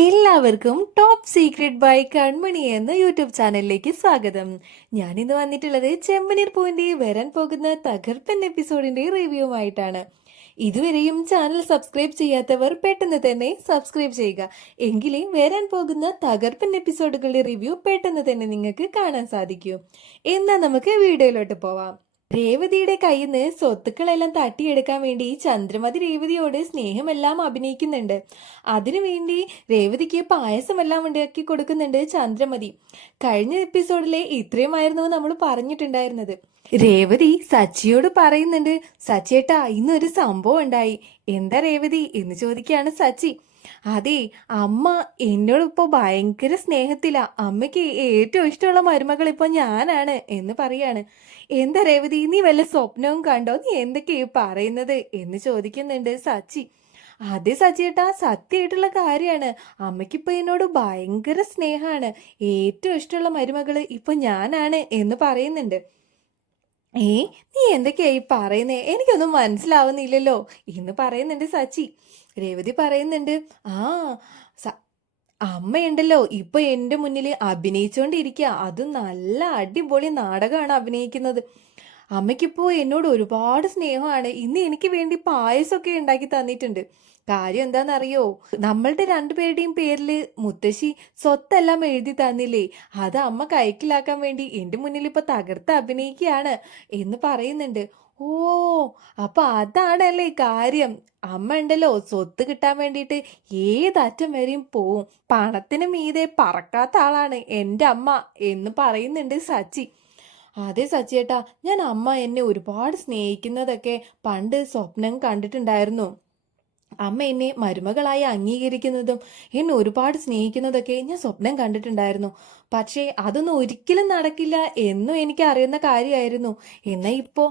എല്ലാവർക്കും top secret by കൺമണി എന്ന YouTube ചാനലിലേക്ക് സ്വാഗതം. ഞാൻ ഇന്ന് വന്നിട്ടുള്ളത് ചെമ്പനീർ പൂവിന്റെ വരാൻ പോകുന്ന തകർപ്പൻ എപ്പിസോഡിന്റെ ആയിട്ടാണ് ഇതുവരെയും ചാനൽ സബ്സ്ക്രൈബ് ചെയ്യാത്തവർ പെട്ടെന്ന് തന്നെ സബ്സ്ക്രൈബ് ചെയ്യുക. എങ്കിലേ വരാൻ പോകുന്ന തകർപ്പൻ എപ്പിസോഡുകളുടെ റിവ്യൂ പെട്ടെന്ന് തന്നെ നിങ്ങൾക്ക് കാണാൻ സാധിക്കൂ. എന്നാൽ നമുക്ക് വീഡിയോയിലോട്ട് പോവാം. രേവതിയുടെ കയ്യിൽ നിന്ന് സ്വത്തുക്കളെല്ലാം തട്ടിയെടുക്കാൻ വേണ്ടി ചന്ദ്രമതി രേവതിയോട് സ്നേഹമെല്ലാം അഭിനയിക്കുന്നുണ്ട്. അതിനുവേണ്ടി രേവതിക്ക് പായസമെല്ലാം ഉണ്ടാക്കി കൊടുക്കുന്നുണ്ട് ചന്ദ്രമതി. കഴിഞ്ഞ എപ്പിസോഡിലെ ഇത്രയുമായിരുന്നു നമ്മൾ പറഞ്ഞിട്ടുണ്ടായിരുന്നത്. രേവതി സച്ചിയോട് പറയുന്നുണ്ട് സച്ചിയേട്ടാ ഇന്നൊരു സംഭവം ഉണ്ടായി. എന്താ രേവതി? എന്ന് ചോദിക്കുകയാണ് സച്ചി. അതെ അമ്മ എന്നോടിപ്പോൾ ഭയങ്കര സ്നേഹത്തിലാ. അമ്മയ്ക്ക് ഏറ്റവും ഇഷ്ടമുള്ള മരുമകൾ ഇപ്പൊ ഞാനാണ് എന്ന് പറയാണ്. എന്താ രേവതി നീ വല്ല സ്വപ്നവും കണ്ടോ? നീ എന്തൊക്കെയാ പറയുന്നത് എന്ന് ചോദിക്കുന്നുണ്ട് സച്ചി. അതെ സച്ചിട്ടാ സത്യമായിട്ടുള്ള കാര്യമാണ്. അമ്മയ്ക്കിപ്പോൾ എന്നോട് ഭയങ്കര സ്നേഹമാണ്. ഏറ്റവും ഇഷ്ടമുള്ള മരുമകൾ ഇപ്പൊ ഞാനാണ് എന്ന് പറയുന്നുണ്ട്. ഏ നീ എന്തൊക്കെയായി പറയുന്നേ? എനിക്കൊന്നും മനസ്സിലാവുന്നില്ലല്ലോ. ഇന്ന് പറയുന്നുണ്ട് സച്ചി. രേവതി പറയുന്നുണ്ട് ആ അമ്മയുണ്ടല്ലോ. ഇപ്പൊ എന്റെ മുന്നിൽ അഭിനയിച്ചുകൊണ്ടിരിക്കുക അത് നല്ല അടിപൊളി നാടകമാണ് അഭിനയിക്കുന്നത്. അമ്മയ്ക്കിപ്പോ എന്നോട് ഒരുപാട് സ്നേഹമാണ്. ഇന്ന് എനിക്ക് വേണ്ടി പായസമൊക്കെ ഉണ്ടാക്കി തന്നിട്ടുണ്ട്. കാര്യം എന്താണെന്നറിയോ? നമ്മളുടെ രണ്ടുപേരുടെയും പേരിൽ മുത്തശ്ശി സ്വത്തെല്ലാം എഴുതി തന്നില്ലേ? അത് അമ്മ കൈക്കിലാക്കാൻ വേണ്ടി എന്റെ മുന്നിൽ ഇപ്പൊ തകർത്ത് അഭിനയിക്കുകയാണ് എന്ന് പറയുന്നുണ്ട്. ഓ അപ്പൊ അതാണല്ലേ കാര്യം. അമ്മ ഉണ്ടല്ലോ സ്വത്ത് കിട്ടാൻ വേണ്ടിയിട്ട് ഏതറ്റം വരെയും പോവും. പണത്തിന് മീതെ പറക്കാത്ത ആളാണ് എന്റെ അമ്മ എന്ന് പറയുന്നുണ്ട് സച്ചി. അതെ സച്ചിയേട്ടാ ഞാൻ അമ്മ എന്നെ ഒരുപാട് സ്നേഹിക്കുന്നതൊക്കെ പണ്ട് സ്വപ്നം കണ്ടിട്ടുണ്ടായിരുന്നു. അമ്മ എന്നെ മരുമകളായി അംഗീകരിക്കുന്നതും എന്നെ ഒരുപാട് സ്നേഹിക്കുന്നതൊക്കെ ഞാൻ സ്വപ്നം കണ്ടിട്ടുണ്ടായിരുന്നു. പക്ഷേ അതൊന്നും ഒരിക്കലും നടക്കില്ല എന്നും എനിക്ക് അറിയുന്ന കാര്യമായിരുന്നു. എന്നാൽ ഇപ്പോൾ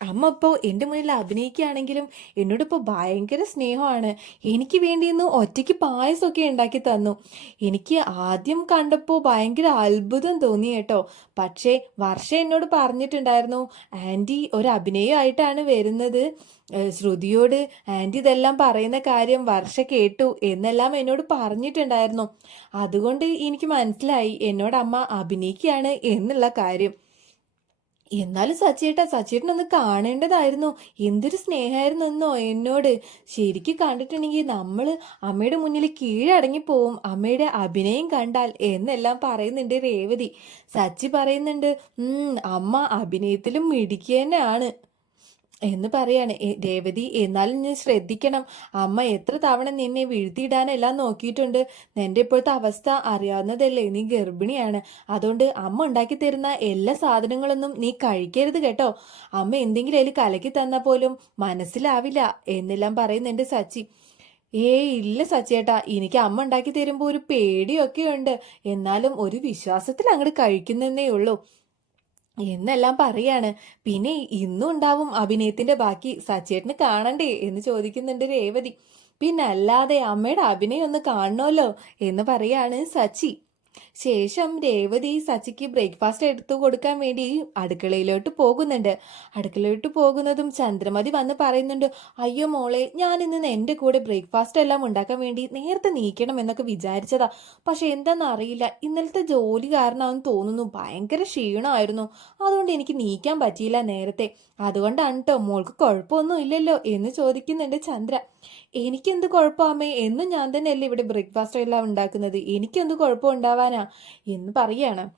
അമ്മ ഇപ്പോൾ എന്റെ മുന്നിൽ അഭിനയിക്കുകയാണെങ്കിലും എന്നോടിപ്പോൾ ഭയങ്കര സ്നേഹമാണ്. എനിക്ക് വേണ്ടിയൊന്ന് ഒറ്റയ്ക്ക് പായസമൊക്കെ ഉണ്ടാക്കി തന്നു. എനിക്ക് ആദ്യം കണ്ടപ്പോൾ ഭയങ്കര അത്ഭുതം തോന്നി കേട്ടോ. പക്ഷേ വർഷ എന്നോട് പറഞ്ഞിട്ടുണ്ടായിരുന്നു ആന്റി ഒരു അഭിനയമായിട്ടാണ് വരുന്നത്. ശ്രുതിയോട് ആന്റി ഇതെല്ലാം പറയുന്ന കാര്യം വർഷ കേട്ടു എന്നെല്ലാം എന്നോട് പറഞ്ഞിട്ടുണ്ടായിരുന്നു. അതുകൊണ്ട് എനിക്ക് മനസ്സിലായി എന്നോട് അമ്മ അഭിനയിക്കുകയാണ് എന്നുള്ള കാര്യം. എന്നാലും സച്ചേട്ടാ സച്ചേട്ടനൊന്ന് കാണേണ്ടതായിരുന്നു. എന്തൊരു സ്നേഹമായിരുന്നു എന്നോ എന്നോട്. ശരിക്കും കണ്ടിട്ടുണ്ടെങ്കിൽ നമ്മൾ അമ്മയുടെ മുന്നിൽ കീഴടങ്ങി പോവും അമ്മയുടെ അഭിനയം കണ്ടാൽ എന്നെല്ലാം പറയുന്നുണ്ട് രേവതി. സച്ചി പറയുന്നുണ്ട് അമ്മ അഭിനയത്തിലും മിടിക്കുക തന്നെയാണ് എന്ന് പറയാണ്. "എ- രേവതി എന്നാലും നീ ശ്രദ്ധിക്കണം. അമ്മ എത്ര തവണ നിന്നെ വീഴ്ത്തിയിടാനെല്ലാം നോക്കിയിട്ടുണ്ട്. നിന്റെ ഇപ്പോഴത്തെ അവസ്ഥ അറിയാവുന്നതല്ലേ. നീ ഗർഭിണിയാണ്. അതുകൊണ്ട് അമ്മ ഉണ്ടാക്കി തരുന്ന എല്ലാ സാധനങ്ങളൊന്നും നീ കഴിക്കരുത് കേട്ടോ. അമ്മ എന്തെങ്കിലും അതിൽ കലക്കി തന്നാൽ പോലും മനസ്സിലാവില്ല എന്നെല്ലാം പറയുന്നുണ്ട് സച്ചി. ഏ ഇല്ല സച്ചേട്ടാ എനിക്ക് അമ്മ ഉണ്ടാക്കി തരുമ്പോൾ ഒരു പേടിയൊക്കെ ഉണ്ട് എന്നാലും ഒരു വിശ്വാസത്തിൽ അങ്ങോട്ട് കഴിക്കുന്നതേ ഉള്ളൂ. എന്നെല്ലാം പറയാണ്. പിന്നെ ഇന്നും ഉണ്ടാവും അഭിനയത്തിന്റെ ബാക്കി. സച്ചേട്ടന് കാണണ്ടേ എന്ന് ചോദിക്കുന്നുണ്ട് രേവതി. പിന്നെ അല്ലാതെ അമ്മയുടെ അഭിനയം ഒന്ന് കാണണമല്ലോ എന്ന് പറയാണ് സച്ചി. ശേഷം രേവതി സച്ചിക്ക് ബ്രേക്ക്ഫാസ്റ്റ് എടുത്തു കൊടുക്കാൻ വേണ്ടി അടുക്കളയിലോട്ട് പോകുന്നുണ്ട്. അടുക്കളയിലോട്ട് പോകുന്നതും ചന്ദ്രമതി വന്ന് പറയുന്നുണ്ട് അയ്യോ മോളെ ഞാൻ ഇന്ന് എന്റെ കൂടെ ബ്രേക്ക്ഫാസ്റ്റ് എല്ലാം ഉണ്ടാക്കാൻ വേണ്ടി നേരത്തെ നീക്കണം എന്നൊക്കെ വിചാരിച്ചതാ. പക്ഷെ എന്താണെന്ന് അറിയില്ല ഇന്നലത്തെ ജോലി കാരണമാണെന്ന് തോന്നുന്നു. ഭയങ്കര ക്ഷീണമായിരുന്നു. അതുകൊണ്ട് എനിക്ക് നീക്കാൻ പറ്റിയില്ല നേരത്തെ. അതുകൊണ്ടാണ് കേട്ടോ മോൾക്ക് കുഴപ്പമൊന്നും ഇല്ലല്ലോ എന്ന് ചോദിക്കുന്നുണ്ട് ചന്ദ്ര. എനിക്കെന്ത് കുഴപ്പമാമേ എന്നും ഞാൻ തന്നെയല്ലേ ഇവിടെ ബ്രേക്ക്ഫാസ്റ്റ് എല്ലാം ഉണ്ടാക്കുന്നത്. എനിക്കെന്ത് കുഴപ്പം ഉണ്ടാവാനാ? എന്ന് പറയാണ്.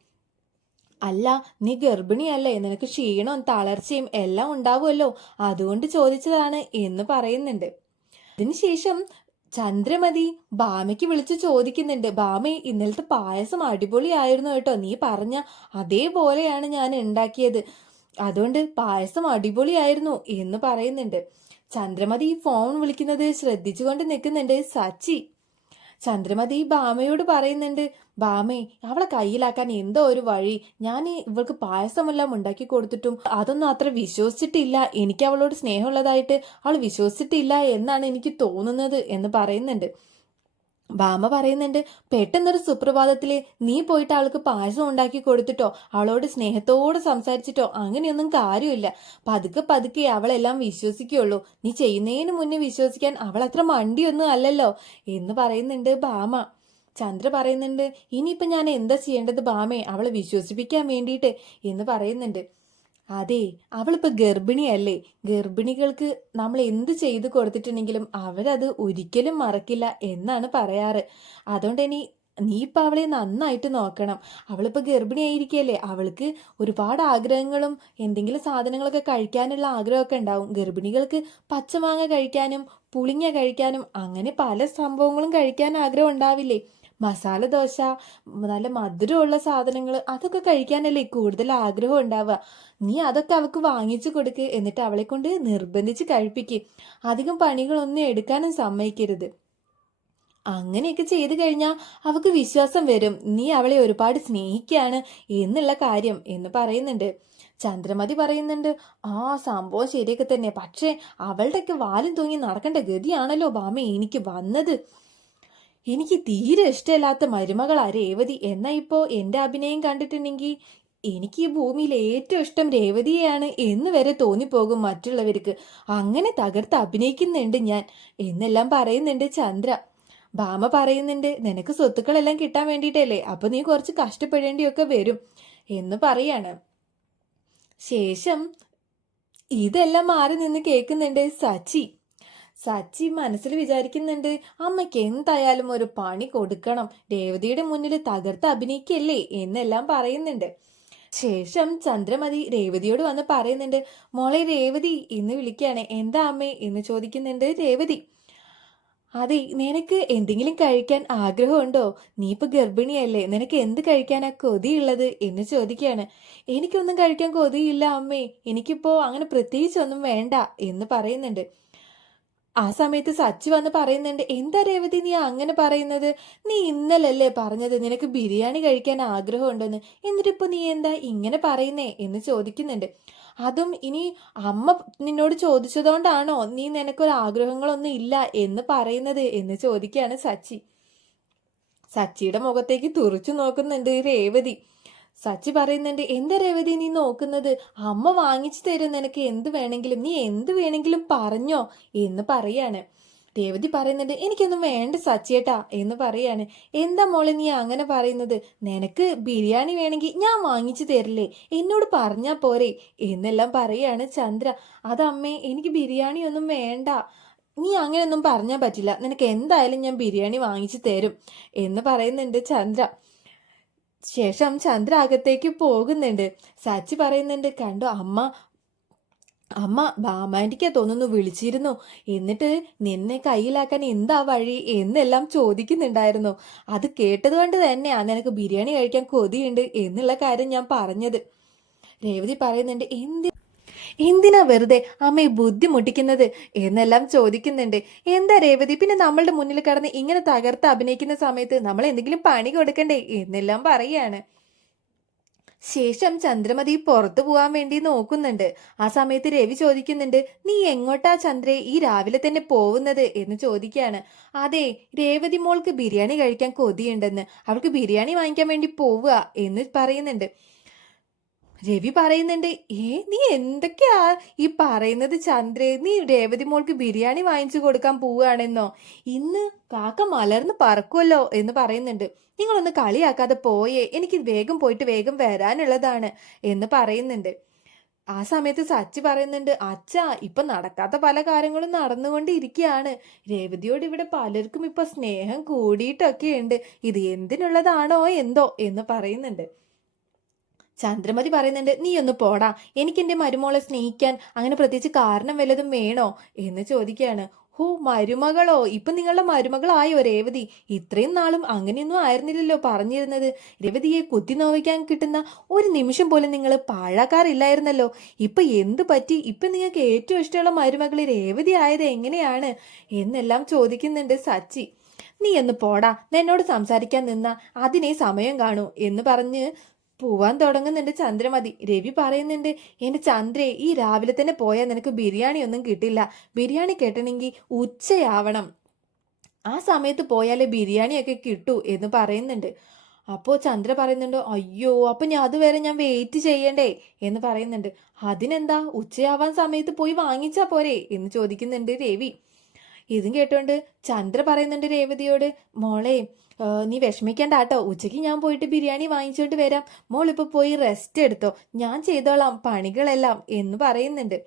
അല്ല നീ ഗർഭിണിയല്ലേ? നിനക്ക് ക്ഷീണവും തളർച്ചയും എല്ലാം ഉണ്ടാവുമല്ലോ. അതുകൊണ്ട് ചോദിച്ചതാണ് എന്ന് പറയുന്നുണ്ട്. അതിനുശേഷം ചന്ദ്രമതി ബാമയ്ക്ക് വിളിച്ച് ചോദിക്കുന്നുണ്ട്. ബാമേ ഇന്നലത്തെ പായസം അടിപൊളിയായിരുന്നു കേട്ടോ. നീ പറഞ്ഞ അതേപോലെയാണ് ഞാൻ ഉണ്ടാക്കിയത്. അതുകൊണ്ട് പായസം അടിപൊളിയായിരുന്നു എന്ന് പറയുന്നുണ്ട്. ചന്ദ്രമതി ഫോൺ വിളിക്കുന്നത് ശ്രദ്ധിച്ചുകൊണ്ട് നിൽക്കുന്നുണ്ട് സച്ചി. ചന്ദ്രമതി ബാമയോട് പറയുന്നുണ്ട് ബാമേ അവളെ കയ്യിലാക്കാൻ എന്തോ ഒരു വഴി. ഞാൻ ഇവൾക്ക് പായസമെല്ലാം ഉണ്ടാക്കി കൊടുത്തിട്ടും അതൊന്നും അത്ര വിശ്വസിച്ചിട്ടില്ല. എനിക്ക് അവളോട് സ്നേഹമുള്ളതായിട്ട് അവൾ വിശ്വസിച്ചിട്ടില്ല എന്നാണ് എനിക്ക് തോന്നുന്നത് എന്ന് പറയുന്നുണ്ട്. ഭാമ പറയുന്നുണ്ട് പെട്ടെന്നൊരു സുപ്രഭാതത്തിൽ നീ പോയിട്ട് അവൾക്ക് പായസം ഉണ്ടാക്കി കൊടുത്തിട്ടോ അവളോട് സ്നേഹത്തോടെ സംസാരിച്ചിട്ടോ അങ്ങനെയൊന്നും കാര്യമില്ല. പതുക്കെ പതുക്കെ അവളെല്ലാം വിശ്വസിക്കുള്ളൂ നീ ചെയ്യുന്നതിന് മുന്നേ വിശ്വസിക്കാൻ അവൾ അത്ര മണ്ടിയൊന്നും അല്ലല്ലോ എന്ന് പറയുന്നുണ്ട് ബാമ ചന്ദ്ര പറയുന്നുണ്ട് ഇനിയിപ്പൊ ഞാൻ എന്താ ചെയ്യേണ്ടത് ബാമേ അവളെ വിശ്വസിപ്പിക്കാൻ വേണ്ടിയിട്ട് എന്ന് പറയുന്നുണ്ട്. അതെ അവളിപ്പോൾ ഗർഭിണിയല്ലേ? ഗർഭിണികൾക്ക് നമ്മൾ എന്ത് ചെയ്തു കൊടുത്തിട്ടുണ്ടെങ്കിലും അവരത് ഒരിക്കലും മറക്കില്ല എന്നാണ് പറയാറ്. അതുകൊണ്ട് ഇനി നീ ഇപ്പം അവളെ നന്നായിട്ട് നോക്കണം. അവളിപ്പോൾ ഗർഭിണിയായിരിക്കല്ലേ? അവൾക്ക് ഒരുപാട് ആഗ്രഹങ്ങളും എന്തെങ്കിലും സാധനങ്ങളൊക്കെ കഴിക്കാനുള്ള ആഗ്രഹമൊക്കെ ഉണ്ടാവും. ഗർഭിണികൾക്ക് പച്ചമാങ്ങ കഴിക്കാനും പുളിങ്ങ കഴിക്കാനും അങ്ങനെ പല സംഭവങ്ങളും കഴിക്കാൻ ആഗ്രഹം ഉണ്ടാവില്ലേ? മസാല ദോശ നല്ല മധുരമുള്ള സാധനങ്ങൾ അതൊക്കെ കഴിക്കാനല്ലേ കൂടുതൽ ആഗ്രഹം ഉണ്ടാവുക. നീ അതൊക്കെ അവൾക്ക് വാങ്ങിച്ചു കൊടുക്ക് എന്നിട്ട് അവളെ കൊണ്ട് നിർബന്ധിച്ച് കഴിപ്പിക്ക്. അധികം പണികളൊന്നും എടുക്കാനും സമ്മതിക്കരുത്. അങ്ങനെയൊക്കെ ചെയ്തു കഴിഞ്ഞാൽ അവൾക്ക് വിശ്വാസം വരും. നീ അവളെ ഒരുപാട് സ്നേഹിക്കുകയാണ് എന്നുള്ള കാര്യം എന്ന് പറയുന്നുണ്ട്. ചന്ദ്രമതി പറയുന്നുണ്ട് ആ സംഭവം ശരിയൊക്കെ തന്നെ. പക്ഷേ അവളുടെയൊക്കെ വാലും തൂങ്ങി നടക്കേണ്ട ഗതിയാണല്ലോ ബാമ എനിക്ക് വന്നത്. എനിക്ക് തീരെ ഇഷ്ടമില്ലാത്ത മരുമകളാ രേവതി. എന്നാ ഇപ്പോ എന്റെ അഭിനയം കണ്ടിട്ടുണ്ടെങ്കിൽ എനിക്ക് ഈ ഭൂമിയിൽ ഏറ്റവും ഇഷ്ടം രേവതിയാണ് എന്ന് വരെ തോന്നിപ്പോകും മറ്റുള്ളവർക്ക്. അങ്ങനെ തകർത്ത് അഭിനയിക്കുന്നുണ്ട് ഞാൻ. എന്നെല്ലാം പറയുന്നുണ്ട് ചന്ദ്ര. ഭാമ പറയുന്നുണ്ട് നിനക്ക് സ്വത്തുക്കളെല്ലാം കിട്ടാൻ വേണ്ടിയിട്ടല്ലേ? അപ്പൊ നീ കുറച്ച് കഷ്ടപ്പെടേണ്ടിയൊക്കെ വരും. എന്ന് പറയാണ്. ശേഷം ഇതെല്ലാം മാറി നിന്ന് കേൾക്കുന്നുണ്ട് സച്ചി. സച്ചി മനസ്സിൽ വിചാരിക്കുന്നുണ്ട് അമ്മയ്ക്ക് എന്തായാലും ഒരു പണി കൊടുക്കണം. രേവതിയുടെ മുന്നിൽ തകർത്ത് അഭിനയിക്കല്ലേ എന്നെല്ലാം പറയുന്നുണ്ട്. ശേഷം ചന്ദ്രമതി രേവതിയോട് വന്ന് പറയുന്നുണ്ട് മോളെ രേവതി എന്ന് വിളിക്കുകയാണ് എന്താ അമ്മേ? എന്ന് ചോദിക്കുന്നുണ്ട് രേവതി. അതെ നിനക്ക് എന്തെങ്കിലും കഴിക്കാൻ ആഗ്രഹമുണ്ടോ? നീ ഇപ്പൊ ഗർഭിണിയല്ലേ. നിനക്ക് എന്ത് കഴിക്കാനാ കൊതിയുള്ളത്? എന്ന് ചോദിക്കുകയാണ്. എനിക്കൊന്നും കഴിക്കാൻ കൊതിയില്ല അമ്മേ. എനിക്കിപ്പോ അങ്ങനെ പ്രത്യേകിച്ചൊന്നും വേണ്ട എന്ന് പറയുന്നുണ്ട്. ആ സമയത്ത് സച്ചി വന്ന് പറയുന്നുണ്ട് എന്താ രേവതി നീ അങ്ങനെ പറയുന്നത്? നീ ഇന്നലല്ലേ പറഞ്ഞത് നിനക്ക് ബിരിയാണി കഴിക്കാൻ ആഗ്രഹമുണ്ടെന്ന്. എന്നിട്ടിപ്പോ നീ എന്താ ഇങ്ങനെ പറയുന്നേ? എന്ന് ചോദിക്കുന്നുണ്ട്. അതും ഇനി അമ്മ നിന്നോട് ചോദിച്ചതുകൊണ്ടാണോ നീ നിനക്കൊരു ആഗ്രഹങ്ങളൊന്നും ഇല്ല എന്ന് പറയുന്നത്? എന്ന് ചോദിക്കുകയാണ് സച്ചി. സച്ചിയുടെ മുഖത്തേക്ക് തുറച്ചു നോക്കുന്നുണ്ട് രേവതി. സച്ചി പറയുന്നുണ്ട് എന്താ രേവതി നീ നോക്കുന്നത്? അമ്മ വാങ്ങിച്ചു തരും നിനക്ക്. എന്ത് വേണമെങ്കിലും നീ എന്ത് വേണമെങ്കിലും പറഞ്ഞോ എന്ന് പറയാണ്. രേവതി പറയുന്നുണ്ട് എനിക്കൊന്നും വേണ്ട സച്ചിയേട്ടാ എന്ന് പറയാണ്. എന്താ മോളെ നീ അങ്ങനെ പറയുന്നത്? നിനക്ക് ബിരിയാണി വേണമെങ്കിൽ ഞാൻ വാങ്ങിച്ചു തരില്ലേ? എന്നോട് പറഞ്ഞാ പോരെ എന്നെല്ലാം പറയാണ് ചന്ദ്ര. അതമ്മേ എനിക്ക് ബിരിയാണി ഒന്നും വേണ്ട. നീ അങ്ങനെയൊന്നും പറഞ്ഞാൽ പറ്റില്ല. നിനക്ക് എന്തായാലും ഞാൻ ബിരിയാണി വാങ്ങിച്ചു തരും എന്ന് പറയുന്നുണ്ട് ചന്ദ്ര. ശേഷം ചന്ദ്ര അകത്തേക്ക് പോകുന്നുണ്ട്. സച്ചി പറയുന്നുണ്ട് കണ്ടോ അമ്മ അമ്മ ബാമാന്റിക്കാ തോന്നുന്നു വിളിച്ചിരുന്നു. എന്നിട്ട് നിന്നെ കയ്യിലാക്കാൻ എന്താ വഴി എന്നെല്ലാം ചോദിക്കുന്നുണ്ടായിരുന്നു. അത് കേട്ടത് കൊണ്ട് തന്നെയാ നിനക്ക് ബിരിയാണി കഴിക്കാൻ കൊതിയുണ്ട് എന്നുള്ള കാര്യം ഞാൻ പറഞ്ഞത്. രേവതി പറയുന്നുണ്ട് എന്തി എന്തിനാ വെറുതെ അമ്മയെ ബുദ്ധിമുട്ടിക്കുന്നത്? എന്നെല്ലാം ചോദിക്കുന്നുണ്ട്. എന്താ രേവതി? പിന്നെ നമ്മളുടെ മുന്നിൽ കടന്ന് ഇങ്ങനെ തകർത്ത് അഭിനയിക്കുന്ന സമയത്ത് നമ്മൾ എന്തെങ്കിലും പണി കൊടുക്കണ്ടേ? എന്നെല്ലാം പറയാണ്. ശേഷം ചന്ദ്രമതി പുറത്തു പോവാൻ വേണ്ടി നോക്കുന്നുണ്ട്. ആ സമയത്ത് രവി ചോദിക്കുന്നുണ്ട് നീ എങ്ങോട്ടാ ചന്ദ്രേ ഈ രാവിലെ തന്നെ പോകുന്നത് എന്ന് ചോദിക്കുകയാണ്. അതെ രേവതി മോൾക്ക് ബിരിയാണി കഴിക്കാൻ കൊതിയുണ്ടെന്ന്. അവൾക്ക് ബിരിയാണി വാങ്ങിക്കാൻ വേണ്ടി പോവുക എന്ന് പറയുന്നുണ്ട്. രവി പറയുന്നുണ്ട് ഏ നീ എന്തൊക്കെയാ ഈ പറയുന്നത് ചന്ദ്രേ? നീ രേവതി മോൾക്ക് ബിരിയാണി വാങ്ങിച്ചു കൊടുക്കാൻ പോവുകയാണെന്നോ? ഇന്ന് കാക്ക മലർന്ന് പറക്കുമല്ലോ എന്ന് പറയുന്നുണ്ട്. നിങ്ങളൊന്ന് കളിയാക്കാതെ പോയേ എനിക്ക് വേഗം പോയിട്ട് വേഗം വരാനുള്ളതാണ് എന്ന് പറയുന്നുണ്ട്. ആ സമയത്ത് സച്ചി പറയുന്നുണ്ട് അച്ഛ ഇപ്പൊ നടക്കാത്ത പല കാര്യങ്ങളും നടന്നുകൊണ്ടിരിക്കുകയാണ്. രേവതിയോട് ഇവിടെ പലർക്കും ഇപ്പൊ സ്നേഹം കൂടിയിട്ടൊക്കെ ഉണ്ട് ഇത് എന്തിനുള്ളതാണോ എന്തോ എന്ന് പറയുന്നുണ്ട്. ചന്ദ്രമതി പറയുന്നുണ്ട് നീ ഒന്ന് പോടാ എനിക്ക് എന്റെ മരുമോളെ സ്നേഹിക്കാൻ അങ്ങനെ പ്രത്യേകിച്ച് കാരണം വല്ലതും വേണോ? എന്ന് ചോദിക്കുകയാണ്. ഹോ മരുമകളോ? ഇപ്പൊ നിങ്ങളുടെ മരുമകളായോ രേവതി? ഇത്രയും നാളും അങ്ങനെയൊന്നും ആയിരുന്നില്ലല്ലോ പറഞ്ഞിരുന്നത്. രേവതിയെ കുത്തി നോവിക്കാൻ കിട്ടുന്ന ഒരു നിമിഷം പോലും നിങ്ങൾ പാഴാക്കാറില്ലായിരുന്നല്ലോ. ഇപ്പൊ എന്ത് പറ്റി? ഇപ്പൊ നിങ്ങൾക്ക് ഏറ്റവും ഇഷ്ടമുള്ള മരുമകൾ രേവതി ആയത് എങ്ങനെയാണ്? എന്നെല്ലാം ചോദിക്കുന്നുണ്ട് സച്ചി. നീ എന്ന് പോടാ എന്നോട് സംസാരിക്കാൻ നിന്ന അതിനെ സമയം കാണൂ എന്ന് പറഞ്ഞ് പോവാൻ തുടങ്ങുന്നുണ്ട് ചന്ദ്രമതി. രവി പറയുന്നുണ്ട് എന്റെ ചന്ദ്രേ ഈ രാവിലെ തന്നെ പോയാൽ നിനക്ക് ബിരിയാണി ഒന്നും കിട്ടില്ല. ബിരിയാണി കിട്ടണമെങ്കിൽ ഉച്ചയാവണം. ആ സമയത്ത് പോയാലേ ബിരിയാണിയൊക്കെ കിട്ടൂ എന്ന് പറയുന്നുണ്ട്. അപ്പോൾ ചന്ദ്ര പറയുന്നുണ്ട് അയ്യോ അപ്പം ഞാൻ അതുവരെ ഞാൻ വെയിറ്റ് ചെയ്യണ്ടേ? എന്ന് പറയുന്നുണ്ട്. അതിനെന്താ? ഉച്ചയാവാൻ സമയത്ത് പോയി വാങ്ങിച്ചാ പോരെ? എന്ന് ചോദിക്കുന്നുണ്ട് രവി. ഇതും കേട്ടോണ്ട് ചന്ദ്ര പറയുന്നുണ്ട് രേവതിയോട് മോളെ നീ വിഷമിക്കണ്ട കേട്ടോ. ഉച്ചയ്ക്ക് ഞാൻ പോയിട്ട് ബിരിയാണി വാങ്ങിച്ചോണ്ട് വരാം. മോൾ ഇപ്പോൾ പോയി റെസ്റ്റ് എടുത്തോ. ഞാൻ ചെയ്തോളാം പണികളെല്ലാം എന്ന് പറയുന്നുണ്ട്.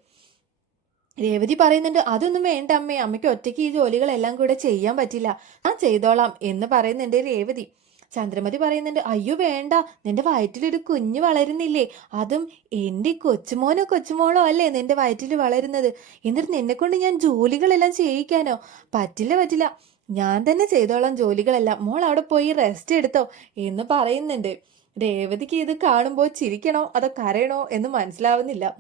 രേവതി പറയുന്നുണ്ട് അതൊന്നും വേണ്ട അമ്മേ. അമ്മയ്ക്ക് ഒറ്റയ്ക്ക് ഈ ജോലികളെല്ലാം കൂടെ ചെയ്യാൻ പറ്റില്ല. ഞാൻ ചെയ്തോളാം എന്ന് പറയുന്നുണ്ട് രേവതി. ചന്ദ്രമതി പറയുന്നുണ്ട് അയ്യോ വേണ്ട. നിന്റെ വയറ്റിലൊരു കുഞ്ഞ് വളരുന്നില്ലേ? അതും എന്റെ കൊച്ചുമോനോ കൊച്ചുമോളോ അല്ലേ നിന്റെ വയറ്റിൽ വളരുന്നത്? എന്നിട്ട് നിന്നെ കൊണ്ട് ഞാൻ ജോലികളെല്ലാം ചെയ്യിക്കാനോ? പറ്റില്ല പറ്റില്ല. ഞാൻ തന്നെ ചെയ്തോളാം ജോലികളെല്ലാം. മോൾ അവിടെ പോയി റെസ്റ്റ് എടുത്തോ എന്ന് പറയുന്നുണ്ട്. രേവതിക്ക് ഇത് കാണുമ്പോൾ ചിരിക്കണോ അതോ കരയണോ എന്ന് മനസ്സിലാവുന്നില്ല.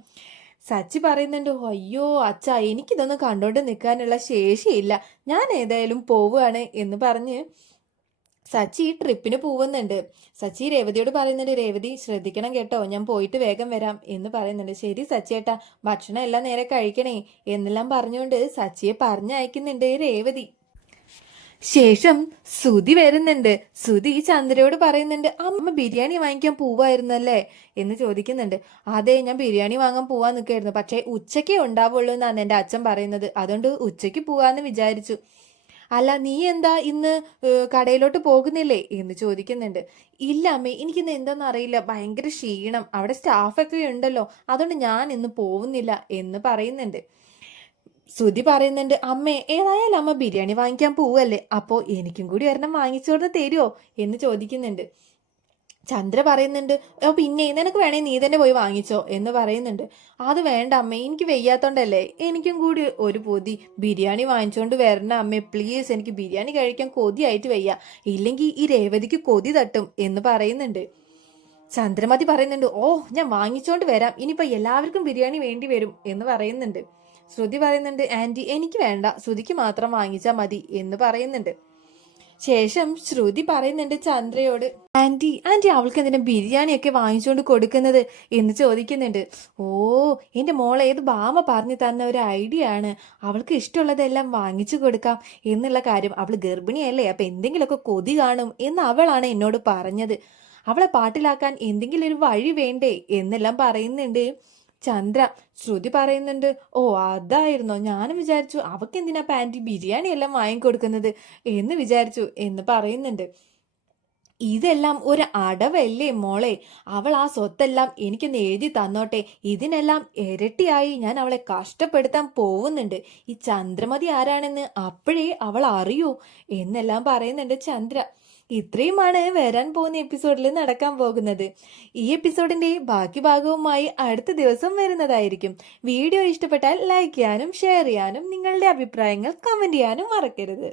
സച്ചി പറയുന്നുണ്ട് അയ്യോ അച്ഛ എനിക്കിതൊന്നും കണ്ടോണ്ട് നിൽക്കാനുള്ള ശേഷിയില്ല. ഞാൻ ഏതായാലും പോവുകയാണ് എന്ന് പറഞ്ഞ് സച്ചി ഈ ട്രിപ്പിന് പോവുന്നുണ്ട്. സച്ചി രേവതിയോട് പറയുന്നുണ്ട് രേവതി ശ്രദ്ധിക്കണം കേട്ടോ. ഞാൻ പോയിട്ട് വേഗം വരാം എന്ന് പറയുന്നുണ്ട്. ശരി സച്ചിയേട്ടാ ഭക്ഷണം എല്ലാം നേരെ കഴിക്കണേ എന്നെല്ലാം പറഞ്ഞുകൊണ്ട് സച്ചിയെ പറഞ്ഞയക്കുന്നുണ്ട് രേവതി. ശേഷം സുതി വരുന്നുണ്ട്. സുതി ചന്ദ്രയോട് പറയുന്നുണ്ട് അമ്മ ബിരിയാണി വാങ്ങിക്കാൻ പോവായിരുന്നല്ലേ? എന്ന് ചോദിക്കുന്നുണ്ട്. അതെ ഞാൻ ബിരിയാണി വാങ്ങാൻ പോവാൻ നിൽക്കായിരുന്നു. പക്ഷേ ഉച്ചയ്ക്കേ ഉണ്ടാവുള്ളൂ എന്നാണ് എന്റെ അച്ഛൻ പറയുന്നത്. അതുകൊണ്ട് ഉച്ചയ്ക്ക് പോവാന്ന് വിചാരിച്ചു. അല്ല നീ എന്താ ഇന്ന് കടയിലോട്ട് പോകുന്നില്ലേ? എന്ന് ചോദിക്കുന്നുണ്ട്. ഇല്ല അമ്മേ എനിക്കിന്ന് എന്താണെന്ന് അറിയില്ല. ഭയങ്കര ക്ഷീണം. അവിടെ സ്റ്റാഫൊക്കെ ഉണ്ടല്ലോ. അതുകൊണ്ട് ഞാൻ ഇന്ന് പോകുന്നില്ല എന്ന് പറയുന്നുണ്ട്. സുധി പറയുന്നുണ്ട് അമ്മേ ഏതായാലും അമ്മ ബിരിയാണി വാങ്ങിക്കാൻ പോവല്ലേ അപ്പോൾ എനിക്കും കൂടി ഒരെണ്ണം വാങ്ങിച്ചോണ്ട് തരുമോ എന്ന് ചോദിക്കുന്നുണ്ട്. ചന്ദ്ര പറയുന്നുണ്ട് "ഓ, പിന്നെ നിനക്ക് വേണേ നീ തന്നെ പോയി വാങ്ങിച്ചോ എന്ന് പറയുന്നുണ്ട്. അത് വേണ്ട അമ്മേ എനിക്ക് വയ്യാത്തോണ്ടല്ലേ? എനിക്കും കൂടി ഒരു പൊതി ബിരിയാണി വാങ്ങിച്ചോണ്ട് വരണ അമ്മേ. പ്ലീസ് എനിക്ക് ബിരിയാണി കഴിക്കാൻ കൊതിയായിട്ട് വയ്യ. ഇല്ലെങ്കിൽ ഈ രേവതിക്ക് കൊതി തട്ടും എന്ന് പറയുന്നുണ്ട്. ചന്ദ്രമതി പറയുന്നുണ്ട് ഓ ഞാൻ വാങ്ങിച്ചോണ്ട് വരാം. ഇനിയിപ്പോൾ എല്ലാവർക്കും ബിരിയാണി വേണ്ടി വരും എന്ന് പറയുന്നുണ്ട്. ശ്രുതി പറയുന്നുണ്ട് ആന്റി എനിക്ക് വേണ്ട. ശ്രുതിക്ക് മാത്രം വാങ്ങിച്ചാ മതി എന്ന് പറയുന്നുണ്ട്. ശേഷം ശ്രുതി പറയുന്നുണ്ട് ചന്ദ്രയോട് ആന്റി ആന്റി അവൾക്ക് എന്തിനാ ബിരിയാണിയൊക്കെ വാങ്ങിച്ചുകൊണ്ട് കൊടുക്കുന്നത്? എന്ന് ചോദിക്കുന്നുണ്ട്. ഓ എന്റെ മോളെ ഏത് ബാമ പറഞ്ഞു തന്ന ഒരു ഐഡിയ ആണ്. അവൾക്ക് ഇഷ്ടമുള്ളതെല്ലാം വാങ്ങിച്ചു കൊടുക്കാം. എന്നുള്ള കാര്യം അവൾ ഗർഭിണിയല്ലേ അപ്പൊ എന്തെങ്കിലുമൊക്കെ കൊതി കാണും എന്ന് അവളാണ് എന്നോട് പറഞ്ഞത്. അവളെ പാട്ടിലാക്കാൻ എന്തെങ്കിലും ഒരു വഴി വേണ്ടേ? എന്നെല്ലാം പറയുന്നുണ്ട്. ചന്ദ്ര ശ്രുതി പറയുന്നുണ്ട് ഓ അതായിരുന്നോ. ഞാനും വിചാരിച്ചു അവക്ക് എന്തിനാ പാന്റി ബിരിയാണി എല്ലാം വാങ്ങിക്കൊടുക്കുന്നത്? എന്ന് വിചാരിച്ചു എന്ന് പറയുന്നുണ്ട്. ഇതെല്ലാം ഒരു അടവല്ലേ മോളെ? അവൾ ആ സ്വത്തെല്ലാം എനിക്കൊന്ന് എഴുതി തന്നോട്ടെ. ഇതിനെല്ലാം ഇരട്ടിയായി ഞാൻ അവളെ കഷ്ടപ്പെടുത്താൻ പോകുന്നുണ്ട് ഈ ചന്ദ്രമതി ആരാണെന്ന് അപ്പോഴേ അവൾ അറിയൂ എന്നെല്ലാം പറയുന്നുണ്ട് ചന്ദ്ര. ഇത്രയുമാണ് വരാൻ പോകുന്ന എപ്പിസോഡിൽ നടക്കാൻ പോകുന്നത്. ഈ എപ്പിസോഡിന്റെ ബാക്കി ഭാഗവുമായി അടുത്ത ദിവസം വരുന്നതായിരിക്കും. വീഡിയോ ഇഷ്ടപ്പെട്ടാൽ ലൈക്ക് ചെയ്യാനും ഷെയർ ചെയ്യാനും നിങ്ങളുടെ അഭിപ്രായങ്ങൾ കമന്റ് ചെയ്യാനും മറക്കരുത്.